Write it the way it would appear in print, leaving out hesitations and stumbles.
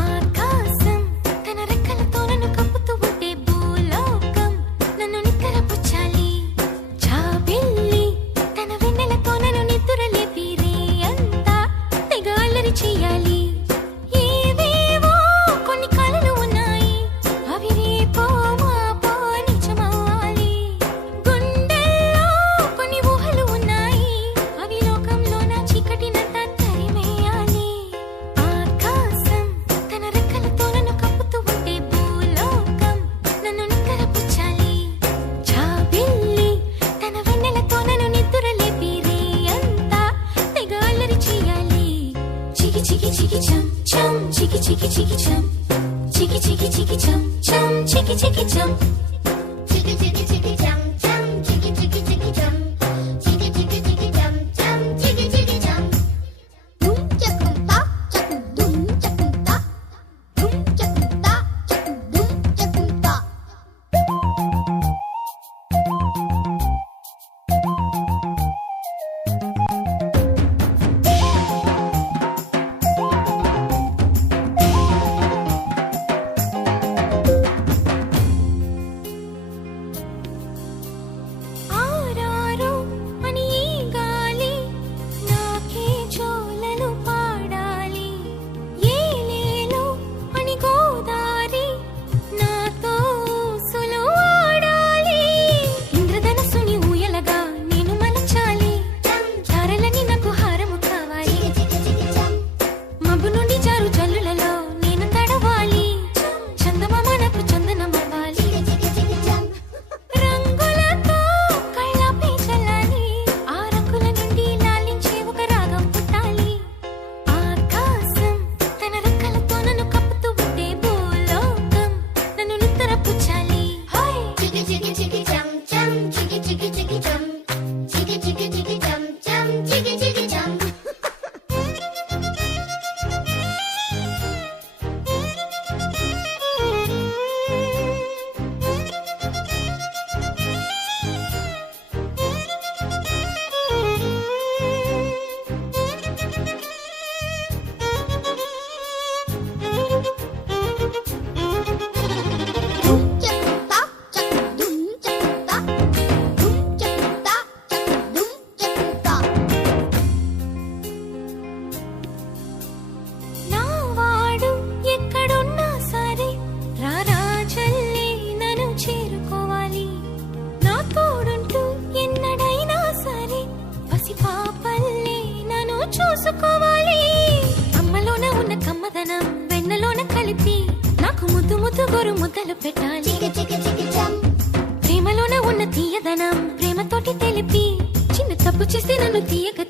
ఆకాశం తన రెక్కలతో నన్ను కప్పుతూ ఉంటే భూలోకం నన్ను నిక్కరపుచ్చాలి. జాబిల్లి తన వెన్నెలతో నన్ను నిద్రలేపి రేయంతా తెగ అల్లరి చెయ్యాలి. ఏవేవో కొన్ని కలలు ఉన్నాయి, అవి రేపో మాపో నిజమవ్వాలి. గుండెల్లో కొన్ని ఊహలు ఉన్నాయి, అవి లోకంలో నా చీకటినంతా తరిమేయాలి. ఆకాశం తన రెక్కలతో నన్ను కప్పుతూ ఉంటే భూలోకం నన్ను నిక్కరపుచ్చాలి. జాబిల్లి తన వెన్నెలతో నన్ను నిద్రలేపి రేయంతా తెగ అల్లరి చెయ్యాలి. చికి చికి చికి చం చం చికి చికి చికి చం చికి చికి చికి చం చం చికి చికి చం చికి చికి చికి చం చం చికి చికి చికి చం చికి చికి చికి చం చం చికి చికి చం దుమ్ చకుంతా చకు దుమ్ చకుంతా దుమ్ చకుంతా చకు దుమ్ చకుంతా ఆరారు అని ఈ గాలి నాకే జోలలు పాడాలి. ఏలేలు అని గోదారి నాతో ఊసులు ఆడాలి. ఇంద్రధనస్సుని ఊయలగా నేను మలచాలి. తారలని నాకు హారము కావాలి. చికి చికి చం మబ్బు నుండి జారు జల్లులలో నేను తడవాలి. చందమామ నాకు చందనమవ్వాలి. చికి చికి చం రంగులతో కళ్ళపై చల్లాలి. ఆ రంగుల నుండి లాలించే ఒక రాగం పుట్టాలి. ఆకాశం తన రెక్కలతో నన్ను కప్పుతూ ఉంటే భూలోకం నన్ను నిద్రపుచ్చాలి. చికి చికి చికి చం చం చికి చికి చికి చం చికి చికి చికి చం చం చికి చికి చం దుమ్ చకుంతా చకు దుమ్ చకుంతా దుమ్ చకుంతా చకు దుమ్ చకుంతా నా వాడు ఎక్కడున్నా సరే రారాజల్లే నన్ను చేరుకోవాలి. నా తోడుంటూ ఎన్నడైనా సరే పసిపాపల్లే నన్ను చూసుకోవాలి. అమ్మలోన ఉన్న కమ్మదనం వెన్నలోన కలిపి నాకు ముద్దు ముద్దు గొరు ముద్దలు పెట్టాలి. చికి చికి చికి చం ప్రేమలోన ఉన్న తీయదనం ప్రేమతోటి తెలిపి చిన్న తప్పు చేస్తే నన్ను తీయక